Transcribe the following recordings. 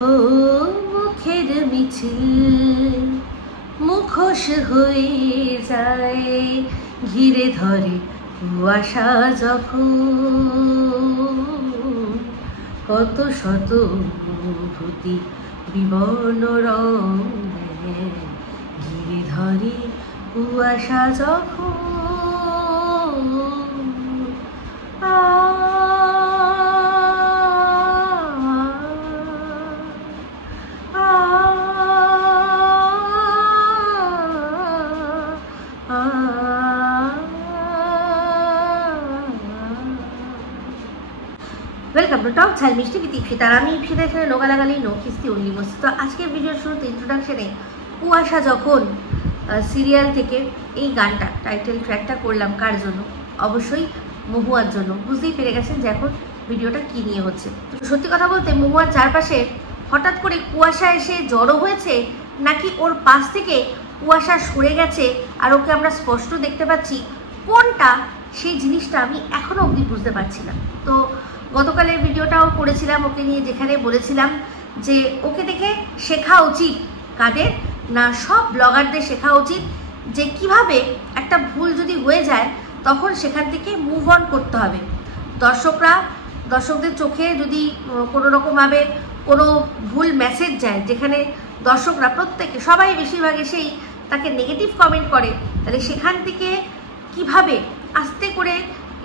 ও মুখের মিছিল মুখোশ হয়ে যায়, ঘিরে ধরে কুয়াশা যখন। কত শত অনুভূতি বিবর্ণ রং ঘিরে ধরে কুয়াশা যখন। ওয়েলকাম টু টক ঝাল মিষ্টি বিথ ইপসিতা। আমি ইপসিতা, এখানে লোগালাগালি নো কিস্তি অনলি মস্তি। তো আজকের ভিডিওর শুরুতে ইন্ট্রোডাকশনে কুয়াশা যখন সিরিয়াল থেকে এই গানটা টাইটেল ট্র্যাকটা করলাম কার জন্য? অবশ্যই মহুয়ার জন্য। বুঝতেই পেরে গেছেন যে এখন ভিডিওটা কী নিয়ে হচ্ছে। সত্যি কথা বলতে মহুয়ার চারপাশে হঠাৎ করে কুয়াশা এসে জড়ো হয়েছে, নাকি ওর পাশ থেকে কুয়াশা সরে গেছে আর ওকে আমরা স্পষ্ট দেখতে পাচ্ছি, কোনটা সেই জিনিসটা আমি এখনও অবধি বুঝতে পারছি না। তো গতকালের ভিডিওটাও করেছিলাম ওকে নিয়ে, যেখানে বলেছিলাম যে ওকে দেখে শেখা উচিত কাদের না, সব ব্লগারদের শেখা উচিত যে কিভাবে একটা ভুল যদি হয়ে যায় তখন সেখান থেকে মুভ অন করতে হবে। দর্শকদের চোখে যদি কোনো রকমভাবে কোনো ভুল মেসেজ যায়, যেখানে দর্শকরা প্রত্যেকে সবাই বেশিরভাগ এসেই তাকে নেগেটিভ কমেন্ট করে, তাহলে সেখান থেকে কিভাবে আস্তে করে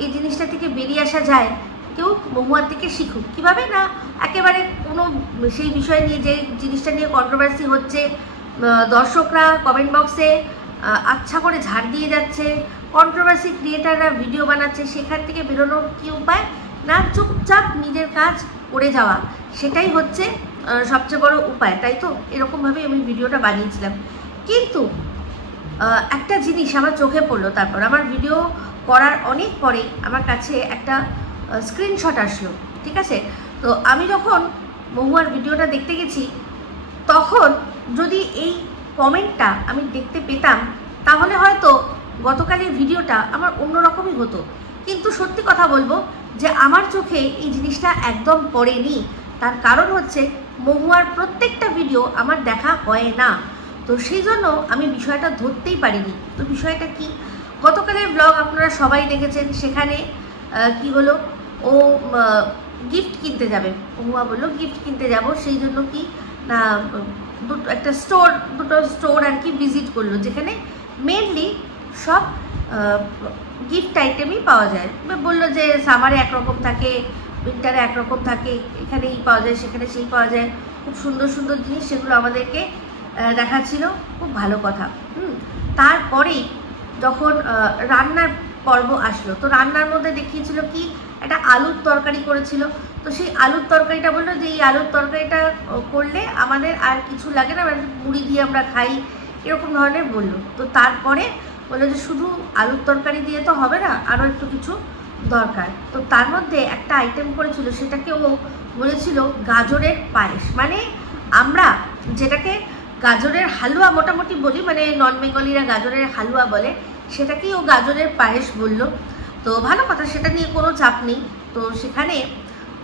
এই জিনিসটা থেকে বেরিয়ে আসা যায়, কেউ মহুয়ার থেকে শিখুক। কীভাবে না, একেবারে কোনো সেই বিষয় নিয়ে যে জিনিসটা নিয়ে কন্ট্রোভার্সি হচ্ছে, দর্শকরা কমেন্ট বক্সে আচ্ছা করে ঝাড় দিয়ে যাচ্ছে, কন্ট্রোভার্সি ক্রিয়েটাররা ভিডিও বানাচ্ছে, সেখান থেকে বেরোনোর কী উপায় না, চুপচাপ নিজের কাজ করে যাওয়া, সেটাই হচ্ছে সবচেয়ে বড় উপায়। তাই তো এরকমভাবে আমি ভিডিওটা বানিয়েছিলাম। কিন্তু একটা জিনিস আমার চোখে পড়লো, তারপর আমার ভিডিও করার অনেক পরে আমার কাছে একটা স্ক্রিনশট আসলো, ঠিক আছে? তো আমি যখন মহুয়ার ভিডিওটা দেখতে গেছি, তখন যদি এই কমেন্টটা আমি দেখতে পেতাম তাহলে হয়তো গতকালের ভিডিওটা আমার অন্যরকমই হতো। কিন্তু সত্যি কথা বলবো যে আমার চোখে এই জিনিসটা একদম পড়েনি। তার কারণ হচ্ছে মহুয়ার প্রত্যেকটা ভিডিও আমার দেখা হয় না, তো সেই জন্য আমি বিষয়টা ধরতেই পারিনি। তো বিষয়টা কি, গতকালের ব্লগ আপনারা সবাই দেখেছেন, সেখানে কি হলো, ও গিফট কিনতে যাবে। মহুয়া বললো গিফট কিনতে যাব, সেই জন্য কি না দুটো স্টোর আর কি ভিজিট করলো, যেখানে মেনলি সব গিফট আইটেমই পাওয়া যায়। বললো যে সামারে একরকম থাকে, উইন্টারে একরকম থাকে, এখানে এই পাওয়া যায়, সেখানে সেই পাওয়া যায়, খুব সুন্দর সুন্দর জিনিস, সেগুলো আমাদেরকে দেখাচ্ছিল। খুব ভালো কথা। তারপরেই যখন রান্নার পর্ব আসলো, তো রান্নার মধ্যে দেখিয়েছিল কি একটা আলুর তরকারি করেছিল। তো সেই আলুর তরকারিটা বললো যে এই আলুর তরকারিটা করলে আমাদের আর কিছু লাগে না, মুড়ি দিয়ে আমরা খাই, এরকম ধরনের বললো। তো তারপরে বললো যে শুধু আলুর তরকারি দিয়ে তো হবে না, আরও একটু কিছু দরকার। তো তার মধ্যে একটা আইটেম করেছিল, সেটাকে ও বলেছিল গাজরের পায়েস। মানে আমরা যেটাকে গাজরের হালুয়া মোটামুটি বলি, মানে নন বেঙ্গলিরা গাজরের হালুয়া বলে, সেটাকেই ও গাজরের পায়েস বললো। তো ভালো কথা, সেটা নিয়ে কোনো চাপ নেই। তো সেখানে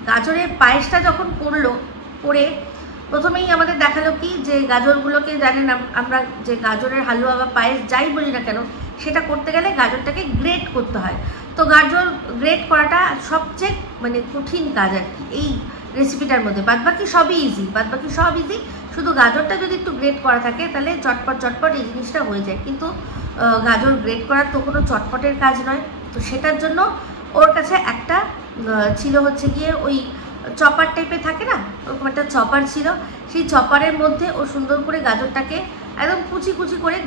গাজরের পায়েসটা যখন করে প্রথমেই আমাদের দেখালো কি যে গাজরগুলোকে, জানেন আমরা যে গাজরের হালুয়া বা পায়েস যাই বলি না কেন, সেটা করতে গেলে গাজরটাকে গ্রেট করতে হয়। তো গাজর গ্রেট করাটা সবচেয়ে মানে কঠিন কাজ আর কি এই রেসিপিটার মধ্যে। বাদবাকি সবই ইজি, শুধু গাজরটা যদি একটু গ্রেট করা থাকে তাহলে চটপট এই জিনিসটা হয়ে যায়। কিন্তু গাজর গ্রেট করার তো কোনো চটপটের কাজ নয়। তো সেটার জন্য ওর কাছে একটা ছিল হচ্ছে গিয়ে ওই চপার টাইপের থাকে না, ওরকম একটা চপার ছিল। সেই চপারের মধ্যে ও সুন্দর করে গাজরটাকে একদম কুচি করে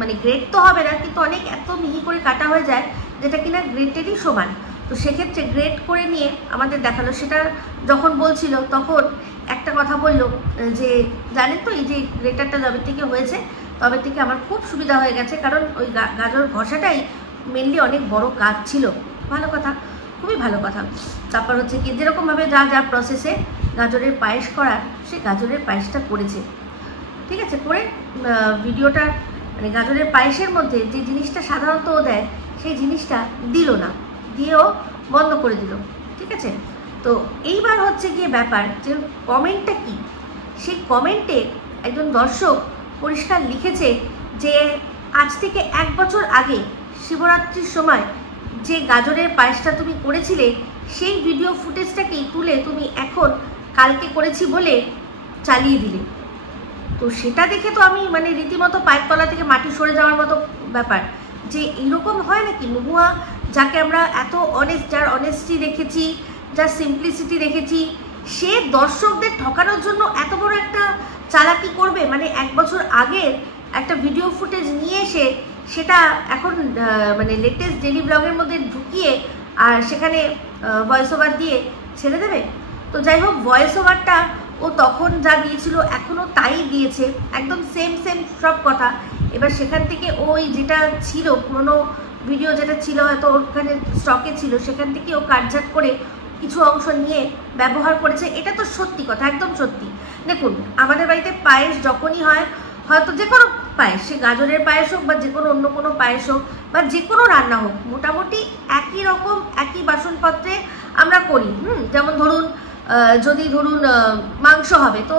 মানে গ্রেট তো হবে না, কিন্তু অনেক এত মিহি করে কাটা হয়ে যায় যেটা কিনা গ্রেটেরই সমান। তো সেক্ষেত্রে গ্রেট করে নিয়ে আমাদের দেখালো। সেটা যখন বলছিল তখন একটা কথা বললো যে জানেন তো, এই যে গ্রেটারটা যবে থেকে হয়েছে তবে থেকে আমার খুব সুবিধা হয়ে গেছে, কারণ ওই গাজর ঘষাটাই মেনলি অনেক বড় কাজ ছিল। ভালো কথা, খুবই ভালো কথা। তারপর হচ্ছে কি যেরকমভাবে যা প্রসেসে গাজরের পায়েস করার, সে গাজরের পায়েসটা করেছে, ঠিক আছে। করে ভিডিওটা মানে গাজরের পায়েসের মধ্যে যে জিনিসটা সাধারণত ও দেয় সেই জিনিসটা দিল না, দিয়েও বন্ধ করে দিল, ঠিক আছে। তো এইবার হচ্ছে গিয়ে ব্যাপার যে কমেন্টটা কি, সেই কমেন্টে একজন দর্শক পরিষ্কার লিখেছে যে আজ থেকে 1 বছর আগে শিবরাত্রির সময় যে গাজরের পায়েসটা তুমি করেছিলে সেই ভিডিও ফুটেজটাকেই তুলে তুমি এখন কালকে করেছি বলে চালিয়ে দিলে। তো সেটা দেখে তো আমি মানে রীতিমতো পায়ের তলা থেকে মাটি সরে যাওয়ার মতো ব্যাপার, যে এইরকম হয় নাকি? মহুয়া যাকে আমরা এত অনেস্ট, যার অনেস্টি দেখেছি, যার সিম্পলিসিটি দেখেছি, সে দর্শকদের ঠকানোর জন্য এত বড় একটা চালাকি করবে? মানে 1 বছর আগের একটা ভিডিও ফুটেজ নিয়ে এসে সেটা এখন মানে লেটেস্ট ডেলি ব্লগের মধ্যে ঢুকিয়ে আর সেখানে ভয়েস ওভার দিয়ে ছেড়ে দেবে। তো যাই হোক, ভয়েস ওভারটা ও তখন যা দিয়েছিল এখনও তাই দিয়েছে, একদম সেম সব কথা। এবার সেখান থেকে ওই যেটা ছিল পুরোনো ভিডিও যেটা ছিল হয়তো ওখানে স্টকে ছিল, সেখান থেকে ও কাটঝাট করে কিছু অংশ নিয়ে ব্যবহার করেছে। এটা তো সত্যি কথা, একদম সত্যি। দেখুন, আমাদের বাড়িতে পায়েস যখনই হয়, হয়তো যে কোনো পায়েস, সে গাজরের পায়েস হোক বা যে কোনো অন্য কোনো পায়েস হোক বা যে কোনো রান্না হোক, মোটামুটি একই রকম একই বাসনপত্রে আমরা করি। যেমন ধরুন যদি ধরুন মাংস হবে, তো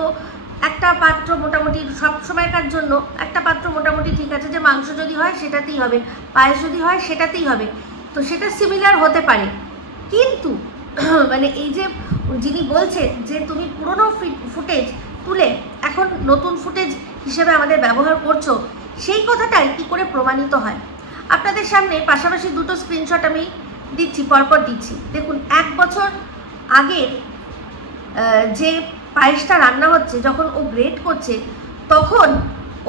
একটা পাত্র মোটামুটি সব সময়কার জন্য একটা পাত্র মোটামুটি ঠিক আছে, যে মাংস যদি হয় সেটাতেই হবে, পায়েস যদি হয় সেটাতেই হবে। তো সেটা সিমিলার হতে পারে, কিন্তু মানে এই যে যিনি বলছেন যে তুমি পুরনো ফুটেজ তুলে এখন নতুন ফুটেজ হিসেবে আমাদের ব্যবহার করছো, সেই কথাটাই কি করে প্রমাণিত হয়? আপনাদের সামনে পাশাপাশি দুটো স্ক্রিনশট আমি দিচ্ছি, পরপর দিচ্ছি। দেখুন, 1 বছর আগে যে পায়েসটা রান্না হচ্ছে, যখন ও গ্রেট করছে, তখন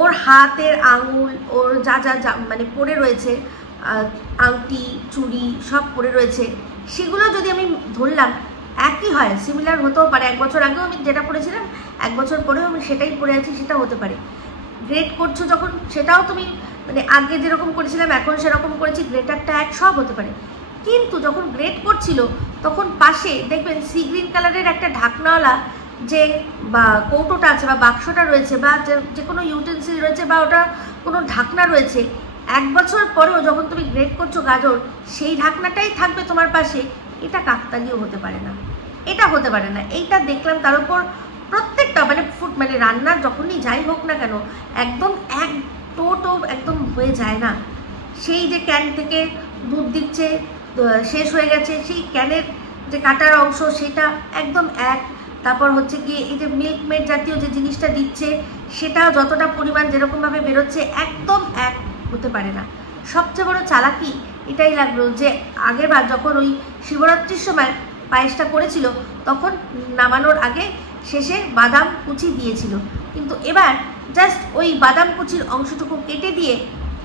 ওর হাতের আঙুল, ওর যা মানে পড়ে রয়েছে, আংটি চুড়ি সব পড়ে রয়েছে, সেগুলো যদি আমি ধরলাম একই হয়, সিমিলার হতেও পারে। 1 বছর আগেও আমি যেটা পড়েছিলাম 1 বছর পরেও আমি সেটাই পড়ে আছি, সেটা হতে পারে। গ্রেট করছো যখন, সেটাও তুমি মানে আগে যেরকম করেছিলাম এখন সেরকম করেছি, গ্রেটারটা এক, সব হতে পারে। কিন্তু যখন গ্রেট করছিল তখন পাশে দেখবেন সি গ্রিন কালারের একটা ঢাকনাওয়ালা যে বা কৌটোটা আছে বা বাক্সটা রয়েছে বা যে কোনো ইউটেন্সিল রয়েছে বা ওটা কোনো ঢাকনা রয়েছে, 1 বছর পরেও যখন তুমি গ্রেট করছো গাজর, সেই ঢাকনাটাই থাকবে তোমার পাশে। এটা কাকতালীয় হতে পারে না, এটা হতে পারে না। এইটা দেখলাম, তার উপর প্রত্যেকটা মানে রান্নার যখনই যাই হোক না কেন, একদম এক টো একদম হয়ে যায় না। সেই যে ক্যান থেকে দুধ দিচ্ছে, শেষ হয়ে গেছে, সেই ক্যানের যে কাটার অংশ সেটা একদম এক। তারপর হচ্ছে গিয়ে এই যে মিল্ক মেড জাতীয় যে জিনিসটা দিচ্ছে, সেটা যতটা পরিমাণ যেরকমভাবে বেরোচ্ছে, একদম এক হতে পারে না। সবচেয়ে বড় চালাকি এটাই লাগলো যে আগেরবার যখন ওই শিবরাত্রির সময় পায়েসটা করেছিল, তখন নামানোর আগে শেষে বাদাম কুচি দিয়েছিল, কিন্তু এবার জাস্ট ওই বাদাম কুচির অংশটুকু কেটে দিয়ে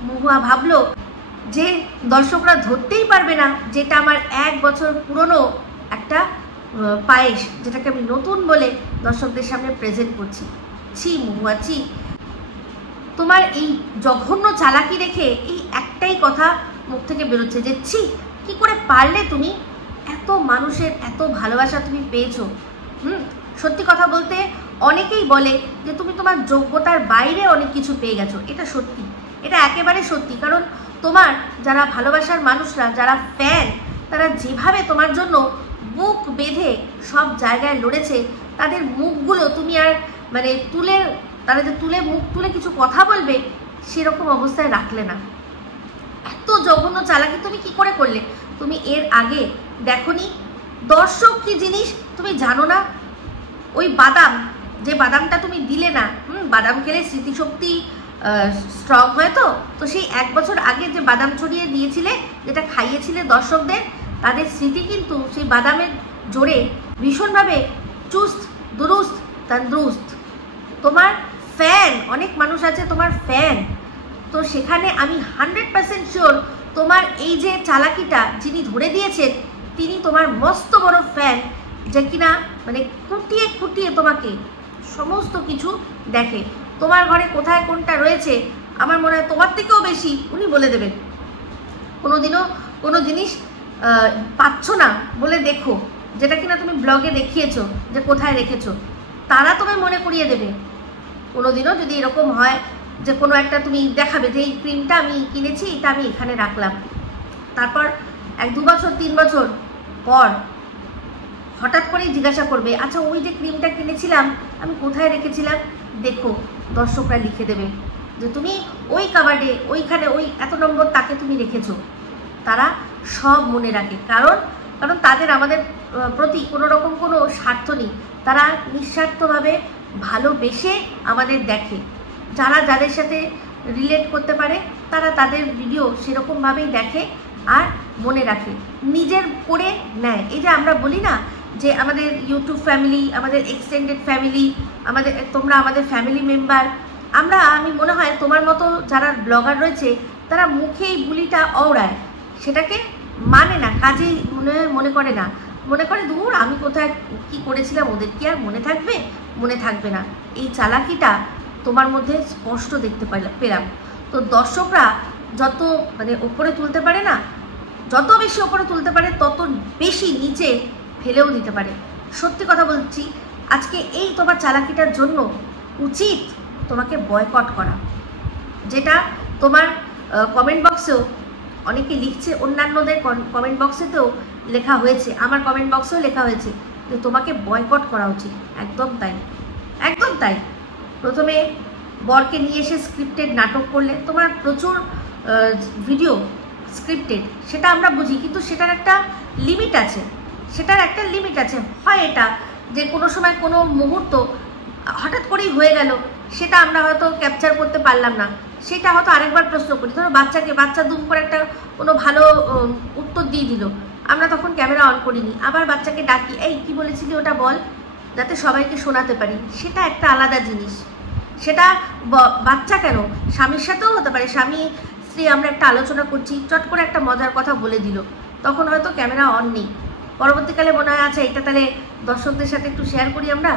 মহুয়া ভাবলো যে দর্শকরা ধরতেই পারবে না যেটা আমার 1 বছর পুরনো একটা পায়েস, যেটাকে আমি নতুন বলে দর্শকদের সামনে প্রেজেন্ট করছি। ছি মহুয়া, ছি। তোমার এই জঘন্য চালাকি দেখে এই একটাই কথা মুখ থেকে বেরোচ্ছে যে ছি, কি করে পারলে তুমি? এত মানুষের এত ভালোবাসা তুমি পেয়েছো। সত্যি কথা বলতে অনেকেই বলে যে তুমি তোমার যোগ্যতার বাইরে অনেক কিছু পেয়ে গেছো। এটা সত্যি, এটা একেবারে সত্যি। কারণ তোমার যারা ভালোবাসার মানুষরা, যারা ফ্যান, তারা যেভাবে তোমার জন্য বুক বেঁধে সব জায়গায় লড়েছে, তাদের মুখগুলো তুমি আর মানে তারা যে মুখ তুলে কিছু কথা বলবে সেরকম অবস্থায় রাখলে না। এত জঘন্য চালাকি তুমি কি করে করলে? তুমি এর আগে দেখোনি দর্শক কি জিনিস তুমি জানো না? ওই বাদাম, যে বাদামটা তুমি দিলে না, বাদাম খেলে স্মৃতিশক্তি স্ট্রং হয়, তো সেই 1 বছর আগে যে বাদাম ছড়িয়ে দিয়েছিলে, যেটা খাইয়েছিলে দর্শকদের, তাদের স্মৃতি কিন্তু সেই বাদামের জোরে ভীষণভাবে চুস্ত দুরুস্ত তন্দুরুস্ত। তোমার ফ্যান, অনেক মানুষ আছে তোমার ফ্যান, তো সেখানে আমি 100% শিওর তোমার এই যে চালাকিটা যিনি ধরে দিয়েছেন, তিনি তোমার মস্ত বড় ফ্যান, যে কিনা মানে খুঁটিয়ে খুঁটিয়ে তোমাকে সমস্ত কিছু দেখে। তোমার ঘরে কোথায় কোনটা রয়েছে আমার মনে হয় তোমার থেকেও বেশি উনি বলে দেবেন। কোনোদিনও কোনো জিনিস পাচ্ছ না বলে দেখো, যেটা কিনা তুমি ব্লগে দেখিয়েছো যে কোথায় রেখেছো, তারা তোমায় মনে করিয়ে দেবে। কোনোদিনও যদি এরকম হয় যে কোনো একটা তুমি দেখাবে যে এই ক্রিমটা আমি কিনেছি, এটা আমি এখানে রাখলাম, তারপর 1-2 বছর 3 বছর পর হঠাৎ করেই জিজ্ঞাসা করবে, আচ্ছা ওই যে ক্রিমটা কিনেছিলাম আমি কোথায় রেখেছিলাম দেখো, দর্শকরা লিখে দেবে যে তুমি ওই কাবার্ডে ওইখানে ওই এত নম্বর তাকে তুমি রেখেছো। তারা সব মনে রাখে, কারণ তাদের আমাদের প্রতি কোনো রকম কোনো স্বার্থ নেই। তারা নিঃস্বার্থভাবে ভালোবেসে আমাদের দেখে। যারা যাদের সাথে রিলেট করতে পারে তারা তাদের ভিডিও সেরকমভাবেই দেখে আর মনে রাখে, নিজের করে নেয়। এই যে আমরা বলি না যে আমাদের ইউটিউব ফ্যামিলি, আমাদের এক্সটেন্ডেড ফ্যামিলি, তোমরা আমাদের ফ্যামিলি মেম্বার। আমি মনে হয় তোমার মতো যারা ব্লগার রয়েছে তারা মুখেই বুলিটা অওড়ায়, সেটাকে মানে না, কাজেই মনে করে না, মনে করে দূর আমি কোথায় কি করেছিলাম, ওদের কি আর মনে থাকবে, মনে থাকবে না। এই চালাকিটা তোমার মধ্যে স্পষ্ট দেখতে পেলাম। তো দর্শকরা যত ওপরে তুলতে পারে না, যত বেশি ওপরে তুলতে পারে তত বেশি নিচে ফেলেও দিতে পারে। সত্যি কথা বলছি, আজকে এই তোমার চালাকিটার জন্য উচিত তোমাকে বয়কট করা। যেটা তোমার কমেন্ট বক্সেও অনেকে লিখছে, অন্যান্যদের কমেন্ট বক্সেতেও লেখা হয়েছে, আমার কমেন্ট বক্সেও লেখা হয়েছে যে তোমাকে বয়কট করা উচিত। একদম তাই, একদম তাই। প্রথমে বরকে নিয়ে এসে স্ক্রিপ্টেড নাটক করলে, তোমার প্রচুর ভিডিও স্ক্রিপ্টেড, সেটা আমরা বুঝি, কিন্তু সেটার একটা লিমিট আছে, হয় এটা যে কোনো সময় কোনো মুহূর্ত হঠাৎ করেই হয়ে গেল, সেটা আমরা হয়তো ক্যাপচার করতে পারলাম না, সেটা হয়তো আরেকবার প্রশ্ন করি। ধরো বাচ্চা দুম করে একটা কোনো ভালো উত্তর দিয়ে দিল, আমরা তখন ক্যামেরা অন করিনি, আবার বাচ্চাকে ডাকি, এই কি বলেছিলি ওটা বল, যাতে সবাইকে শোনাতে পারি। সেটা একটা আলাদা জিনিস। সেটা বাচ্চা কেন, স্বামীর সাথেও হতে পারে। স্বামী স্ত্রী আমরা একটা আলোচনা করছি, চট করে একটা মজার কথা বলে দিল, তখন হয়তো ক্যামেরা অন নেই, পরবর্তীকালে মনে হয় আচ্ছা এটা তাহলে দর্শকদের সাথে একটু শেয়ার করি আমরা,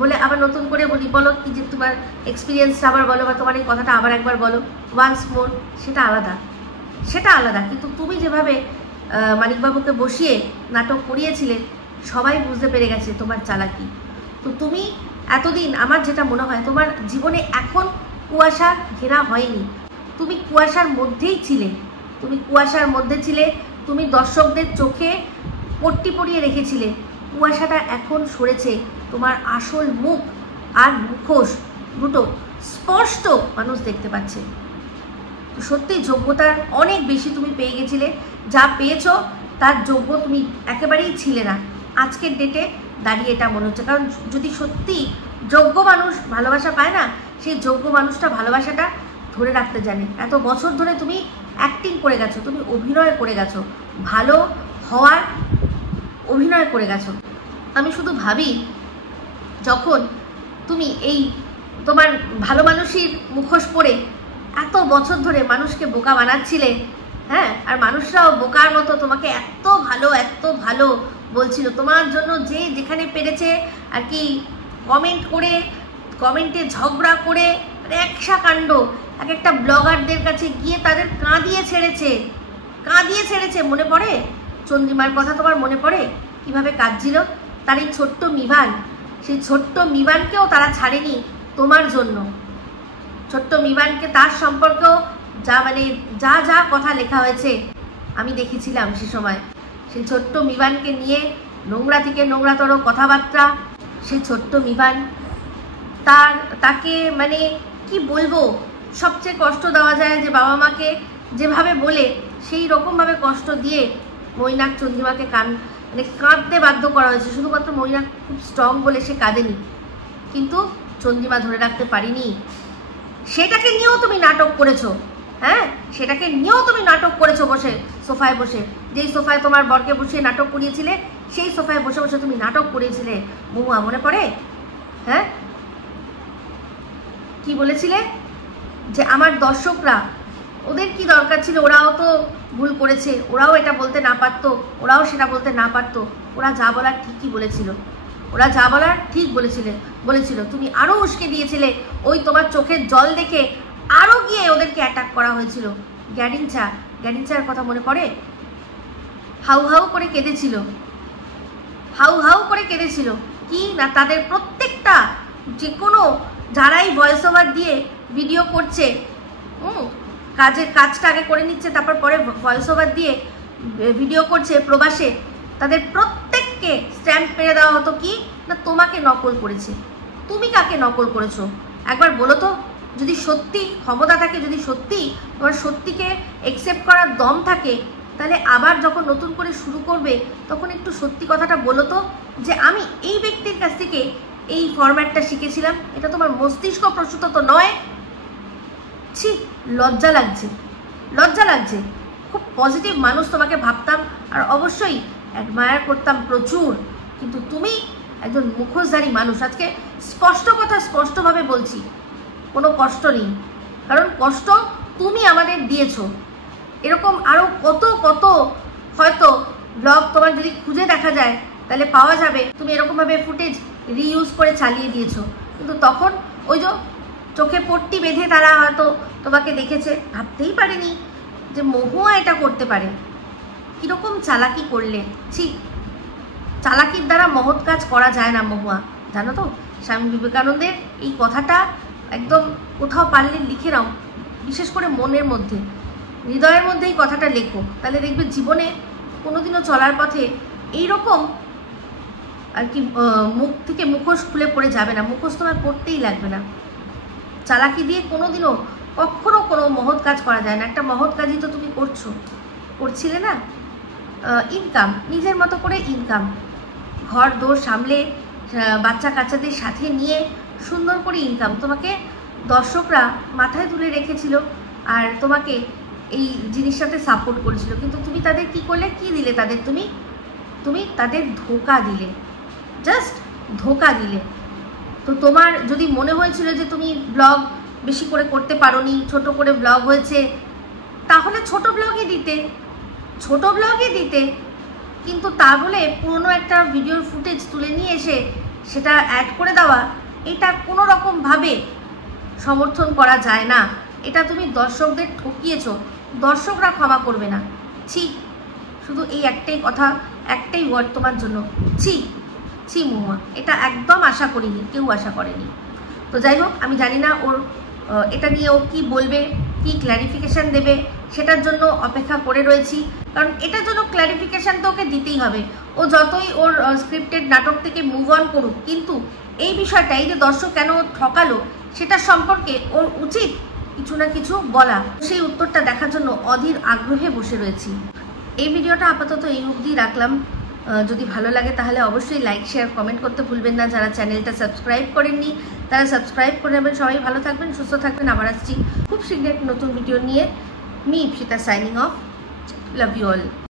বলে আবার নতুন করে বলি, বলো কি যে তোমার এক্সপিরিয়েন্সটা আবার বলো, বা তোমার এই কথাটা আবার একবার বলো, ওয়ান্স মোর। সেটা আলাদা। কিন্তু তুমি যেভাবে মানিকবাবুকে বসিয়ে নাটক করিয়েছিলে, সবাই বুঝতে পেরে গেছে তোমার চালাকি। তো তুমি এতদিন, আমার যেটা মনে হয় তোমার জীবনে এখন কুয়াশা ঘেরা হয়নি, তুমি কুয়াশার মধ্যেই ছিলে, তুমি দর্শকদের চোখে পট্টি পরিয়ে রেখেছিলে। কুয়াশাটা এখন সরেছে, তোমার আসল মুখ আর মুখোশ দুটো স্পষ্ট মানুষ দেখতে পাচ্ছে। সত্যি যোগ্যতার অনেক বেশি তুমি পেয়ে গেছিলে, যা পেয়েছো তার যোগ্য তুমি একেবারেই ছিলে না। আজকের ডেটে দাঁড়িয়ে এটা মনে হচ্ছে, কারণ যদি সত্যি যোগ্য মানুষ ভালোবাসা পায় না, সেই যোগ্য মানুষটা ভালোবাসাটা ধরে রাখতে জানে। এত বছর ধরে তুমি অ্যাক্টিং করে গেছো, তুমি অভিনয় করে গেছো, ভালো হওয়ার অভিনয় করে গেছো। আমি শুধু ভাবি, যখন তুমি এই তোমার ভালো মানুষের মুখোশ পরে এত বছর ধরে মানুষকে বোকা বানাচ্ছিলে, হ্যাঁ, আর মানুষরাও বোকার মতো তোমাকে এত ভালো বলছিল, তোমার জন্য যে যেখানে পেরেছে আর কি কমেন্টে ঝগড়া করে একশা কাণ্ড, এক একটা ব্লগারদের কাছে গিয়ে তাদের কাঁদিয়ে ছেড়েছে। মনে পড়ে চন্দ্রিমার কথা? তোমার মনে পড়ে কিভাবে কাঁদছিল তার এই ছোট্ট মিভান? সেই ছোট্ট মিভানকেও তারা ছাড়েনি তোমার জন্য। ছোট্ট মিভানকে, তার সম্পর্কেও যা কথা লেখা হয়েছে আমি দেখেছিলাম সে সময়। সেই ছোট্ট মিভানকে নিয়ে নোংরা থেকে নোংরাতর কথাবার্তা, সেই ছোট্ট মিভান তাকে কি বলবো, সবচেয়ে কষ্ট দেওয়া যায় যে বাবা মাকে যেভাবে বলে সেই রকমভাবে কষ্ট দিয়ে মৈনাক চন্দ্রিমাকে কাঁদতে বাধ্য করা হয়েছে। শুধুমাত্র মৈনাক খুব স্ট্রং বলে সে কাঁদেনি, কিন্তু চন্দ্রিমা ধরে রাখতে পারিনি। সেটাকে নিয়েও তুমি নাটক করেছো, হ্যাঁ, সেটাকে নিয়েও তুমি নাটক করেছো বসে সোফায় বসে। যেই সোফায় তোমার বরকে বসিয়ে নাটক করিয়েছিলে, সেই সোফায় বসে বসে তুমি নাটক করিয়েছিলে। বৌমা মনে পড়ে? হ্যাঁ, কি বলেছিলে যে আমার দর্শকরা, ওদের কি দরকার ছিল, ওরাও তো ভুল করেছে, ওরাও এটা বলতে না পারতো, ওরাও সেটা বলতে না পারতো, ওরা যা বলার ঠিকই বলেছিল, বলেছিল। তুমি আরো উস্কে দিয়েছিলে, ওই তোমার চোখের জল দেখে আরো গিয়ে ওদেরকে অ্যাটাক করা হয়েছিল। গ্যাডিনচার কথা মনে পড়ে? হাউ হাউ করে কেঁদেছিল কি না, তাদের প্রত্যেকটা যে কোনো যারাই ভয়েস ওভার দিয়ে ভিডিও করছে, কাজটা আগে করে নিচ্ছে, তারপর পরে ভয়েস ওভার দিয়ে ভিডিও করছে প্রবাসে, তাদের প্রত্যেককে স্ট্যাম্প মেরে দেওয়া হতো কি না তোমাকে নকল করেছে। তুমি কাকে নকল করেছো একবার বলো তো। যদি সত্যি ক্ষমতা থাকে, যদি সত্যি তোমার সত্যিকে একসেপ্ট করার দম থাকে, তাহলে আবার যখন নতুন করে শুরু করবে তখন একটু সত্যি কথাটা বলো তো, যে আমি এই ব্যক্তির কাছ থেকে এই ফরম্যাটটা শিখেছিলাম। এটা তোমার মস্তিষ্ক প্রসূত তো নয়। ছি, লজ্জা লাগছে, লজ্জা লাগছে। খুব পজিটিভ মানুষ তোমাকে ভাবতাম, আর অবশ্যই অ্যাডমায়ার করতাম প্রচুর, কিন্তু তুমি একজন মুখোশধারী মানুষ। আজকে স্পষ্ট কথা স্পষ্টভাবে বলছি, কোনো কষ্ট নেই, কারণ কষ্ট তুমি আমাদের দিয়েছো। এরকম আরও কত কত হয়তো ব্লগ তোমার যদি খুঁজে দেখা যায় তাহলে পাওয়া যাবে তুমি এরকমভাবে ফুটেজ রিইউজ করে চালিয়ে দিয়েছো। কিন্তু তখন ওই যে চোখে পট্টি বেঁধে তারা হয়তো তোমাকে দেখেছে, ভাবতেই পারেনি যে মহুয়া এটা করতে পারে। কীরকম চালাকি করলে, ছি। চালাকির দ্বারা মহৎ কাজ করা যায় না মহুয়া, জানো তো। স্বামী বিবেকানন্দের এই কথাটা একদম কোথাও পারলে লিখে নাও, বিশেষ করে মনের মধ্যে, হৃদয়ের মধ্যে এই কথাটা লেখো, তাহলে দেখবে জীবনে কোনোদিনও চলার পথে এইরকম আর কি মুখ থেকে মুখোশ খুলে পড়ে যাবে না। মুখোশ তোমার পড়তেই লাগবে না। চালাকি দিয়ে কোনোদিনও কখনো কোনো মহৎ কাজ করা যায় না। একটা মহৎ কাজই তো তুমি করছিলে না। ইনকাম, নিজের মতো করে ইনকাম, ঘর দোর সামলে বাচ্চা কাচ্চাদের সাথে নিয়ে সুন্দর করে ইনকাম। তোমাকে দর্শকরা মাথায় তুলে রেখেছিল আর তোমাকে এই জিনিসটাতে সাপোর্ট করেছিল, কিন্তু তুমি তাদের কি করলে, কি দিলে তাদের? তুমি তাদের ধোকা দিলে, জাস্ট ধোকা দিলে। তো তোমার যদি মনে হয়েছিল যে তুমি ব্লগ বেশি করে করতে পারোনি, ছোট করে ব্লগ হয়েছে, তাহলে ছোট ব্লগই দিতে, কিন্তু তা বলে পুরনো একটা ভিডিওর ফুটেজ তুলে নিয়ে এসে সেটা অ্যাড করে দেওয়া, এটা কোনো রকমভাবে সমর্থন করা যায় না। এটা তুমি দর্শকদের ঠকিয়েছো, দর্শকরা ক্ষমা করবে না। ছি, শুধু এই একটাই কথা, একটাই ওয়ার্ড তোমার জন্য, ছি। ছি মহুয়া, এটা একদম আশা করিনি, কেউ আশা করেনি। তো যাই হোক, আমি জানি না ওর এটা নিয়ে ও কী বলবে, কি ক্ল্যারিফিকেশান দেবে, সেটার জন্য অপেক্ষা করে রয়েছি। কারণ এটার জন্য ক্ল্যারিফিকেশান তো ওকে দিতেই হবে। ও যতই ওর স্ক্রিপ্টেড নাটক থেকে মুভ অন করুক, কিন্তু এই বিষয়টা, এই যে দর্শক কেন ঠকালো, সেটা সম্পর্কে ওর উচিত কিছু না কিছু বলা। সেই উত্তরটা দেখার জন্য অধীর আগ্রহে বসে রয়েছি। এই ভিডিওটা আপাতত এই অবধি রাখলাম। যদি ভালো লাগে তাহলে অবশ্যই লাইক, শেয়ার, কমেন্ট করতে ভুলবেন না। যারা চ্যানেলটা সাবস্ক্রাইব করেননি তারা সাবস্ক্রাইব করে নেবেন। সবাই ভালো থাকবেন, সুস্থ থাকবেন। আবার আসছি খুব শীঘ্রই নতুন ভিডিও নিয়ে। Me Ipsita signing off. Love you all.